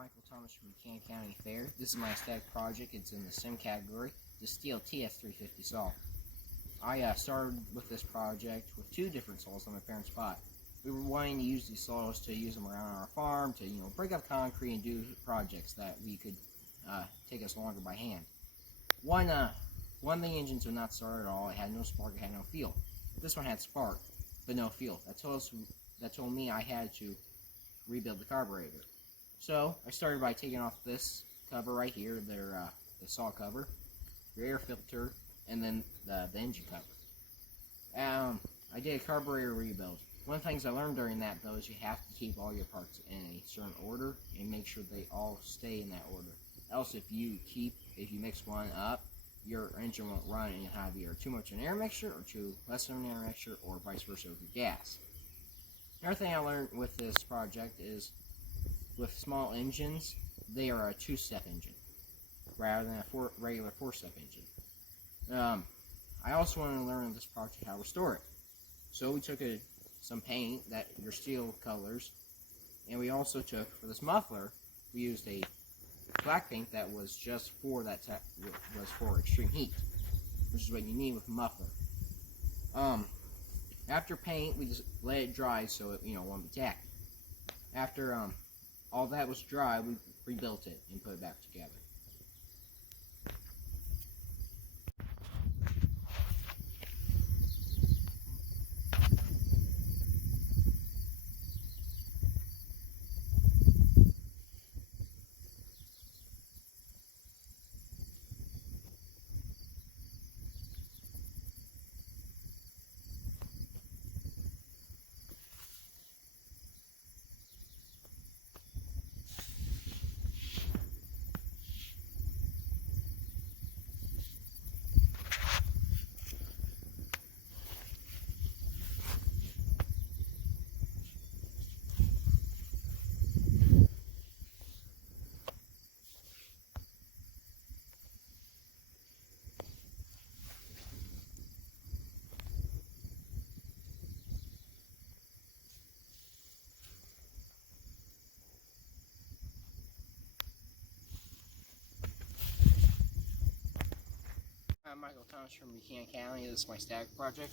Michael Thomas from Can County Fair. This is my static project. It's in the sim category, the Stihl TS350 saw. I started with this project with two different saws on my parents' spot. We were wanting to use these saws to use them around our farm to, break up concrete and do projects that we could take us longer by hand. One of the engines would not start at all. It had no spark. It had no feel. This one had spark, but no feel. That told me I had to rebuild the carburetor. So I started by taking off this cover right here, the saw cover, your air filter, and then the engine cover. I did a carburetor rebuild. One of the things I learned during that, though, is you have to keep all your parts in a certain order and make sure they all stay in that order. Else, if you mix one up, your engine won't run and you'll have either too much of an air mixture or too less of an air mixture, or vice versa with your gas. Another thing I learned with this project is with small engines, they are a two-step engine rather than a regular four-step engine. I also wanted to learn in this project how to restore it. So we took some paint, your Stihl colors, and we also took, for this muffler, we used a black paint that was just for was for extreme heat, which is what you need with a muffler. After paint, we just let it dry so it won't be tacky. After all that was dry, we rebuilt it and put it back together. I'm Michael Thomas from Can County. This is my static project.